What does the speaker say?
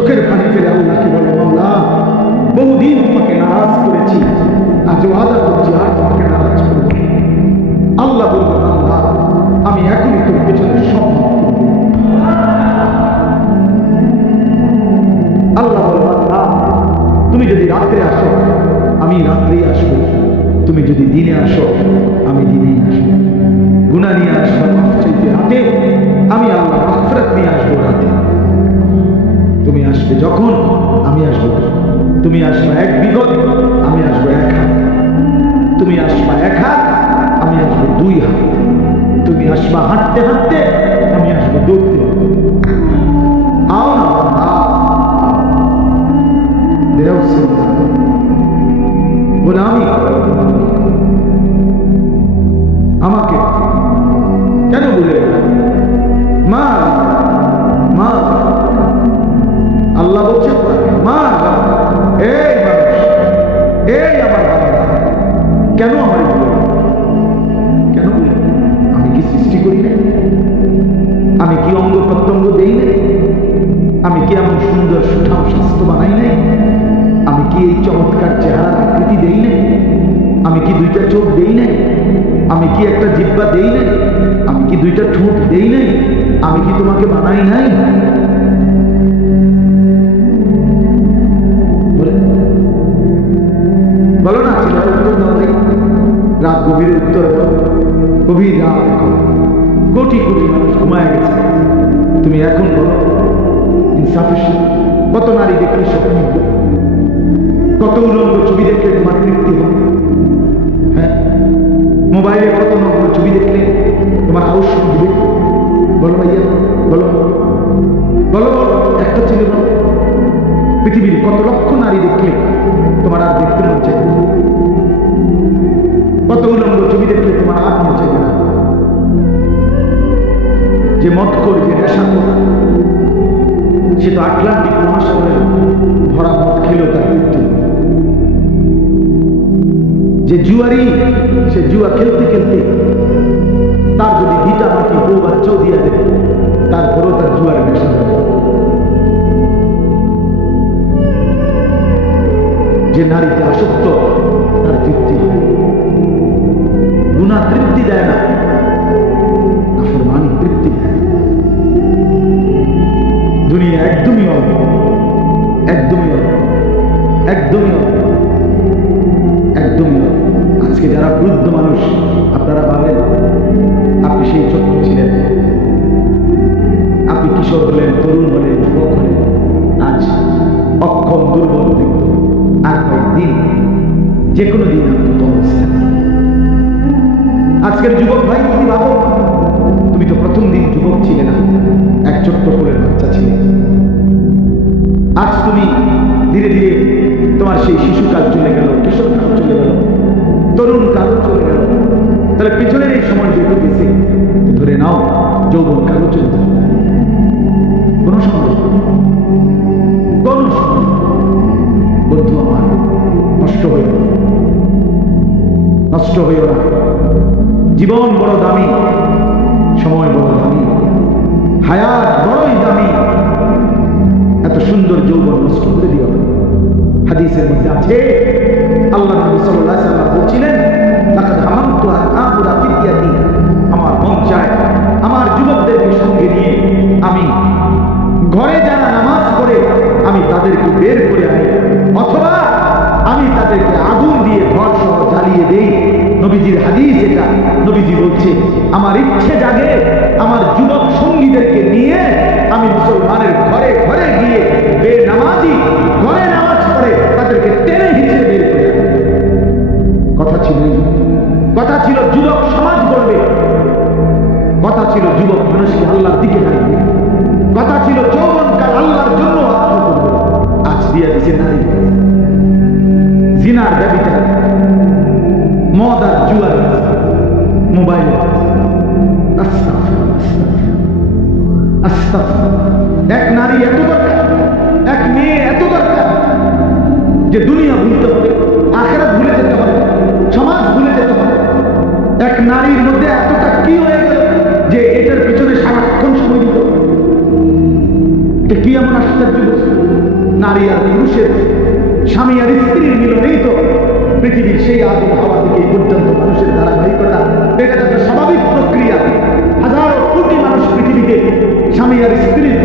চোখের পানি ফেলে আল্লাহকে বলো আল্লাহ বহুদিন তোমাকে নারাজ করেছি। আজ আদা করছি আর তোমাকে নারাজ করব আল্লাহ বলব আল্লাহ আমি এখনই তোর পেছনে সব আল্লাহ বলব আল্লাহ তুমি যদি রাত্রে আসো, আমি রাত্রেই আসব। তুমি যদি দিনে আসো, আমি দিনেই আসব। গুণা নিয়ে আসব রাতে আমি আল্লাহ মাফরাত নিয়ে আসব রাতে। তুমি আসবে যখন আমি আসব তুমি আসবা এক বিগত, আমি আসব এক হাত। তুমি আসবা এক হাত, আমি আসব দুই হাত। তুমি আসবা হাঁটতে হাঁটতে, আমি আসব দৌড়তে। গোলামি এই আমার কেন আমার কেন আমি কি সৃষ্টি করি না আমি কি অঙ্গ প্রত্যঙ্গ দেই না আমি কি এমন সুন্দর সুঠাম স্বাস্থ্য বানাই নাই? আমি কি এই চমৎকার চেহারা আকৃতি দেই নাই? আমি কি দুইটা চোখ দেই নাই? আমি কি একটা জিব্বা দেই নাই? আমি কি দুইটা ঠোঁট দেই নাই? আমি কি তোমাকে বানাই নাই? গভীরে উত্তর গভীর রাত কোটি কোটি মানুষ ঘুমায় গেছে। তুমি এখন বলো, ইনসাফের কত নারী দেখলে স্বপ্ন কত উলঙ্গ ছবি দেখলে তোমার তৃপ্তি হবে? হ্যাঁ? মোবাইলে কত নগ্ন ছবি দেখলে তোমার আউশ দিবে বলো ভাইয়া, বলো। বলো একটা ছেলে পৃথিবীর কত লক্ষ নারী দেখলে সে তো আটলান্টিক মহাসাগরে ভরা মদ খেলেও তার মৃত্যু। যে জুয়ারি, সে জুয়া খেলতে খেলতে তার যদি ভিটা মাটি বউ বাচ্চাও দিয়ে দেবে তারপরেও তার জুয়ার নেশা যে নারীতে আসক্ত, তার তৃপ্তি। হয় গুণা তৃপ্তি দেয় না। একদমই অল্প একদমই আজকে যারা বৃদ্ধ মানুষ, আপনারা ভাবেন, আপনি সেই ছোট্ট ছিলেন। আপনি কিশোর হলেন, তরুণ হলেন, যুবক হলেন। আজ অক্ষম, দুর্বল বৃদ্ধ আর কয়েকদিন যে কোনো দিন আপনি তো অবস্থা আজকের যুবক ভাই, তুমি ভাবো, তুমি তো প্রথম দিন যুবক ছিলে না, এক ছোট্ট কোলের বাচ্চা ছিলে। আজ তুমি ধীরে ধীরে তোমার সেই শিশুকাল চলে গেল কিশোরকাল চলে গেল, তরুণ কাল চলে গেল। তাহলে পিছনের এই সময় গেছে। ধরে নাও, যৌবন কালও চলে যাবে সময় সময় বন্ধু আমার, নষ্ট না। নষ্ট হইল না। জীবন বড় দামি, সময় বড় দামি, হায়াত বড়ই দামি। এত সুন্দর যৌবন নষ্ট করে দিও না। হাদিসের মধ্যে আছে, আল্লাহ নবী আলাইহি বলছিলেন আমার মন চায় আমার যুবকদেরকে সঙ্গে নিয়ে আমি ঘরে যারা নামাজ পড়ে, আমি তাদেরকে বের করে আনি। অথবা আমি তাদেরকে আগুন দিয়ে ঘর সহ জ্বালিয়ে দেই। নবীজির হাদিস এটা। নবীজি বলছে, আমার ইচ্ছে জাগে, আমার মদ আর জুয়ার মোবাইলে এক নারী এত দরকার, এক মেয়ে এত দরকার যে দুনিয়া ভুলতে হবে, আখেরাত ভুলে যেতে হবে, সমাজ ভুলে যেতে হবে। এক নারীর মধ্যে এতটা কি হয়ে গেল যে এটার পেছনে সারাক্ষণ সময় দিত কি এমন আশ্চর্য? নারী আর পুরুষের স্বামী আর স্ত্রীর মিলনেই তো পৃথিবীর সেই আদিম হাওয়া থেকে এই পর্যন্ত মানুষের ধারাবাহিকতা এটা একটা স্বাভাবিক প্রক্রিয়া। হাজারো কোটি মানুষ পৃথিবীতে স্বামী আর স্ত্রীর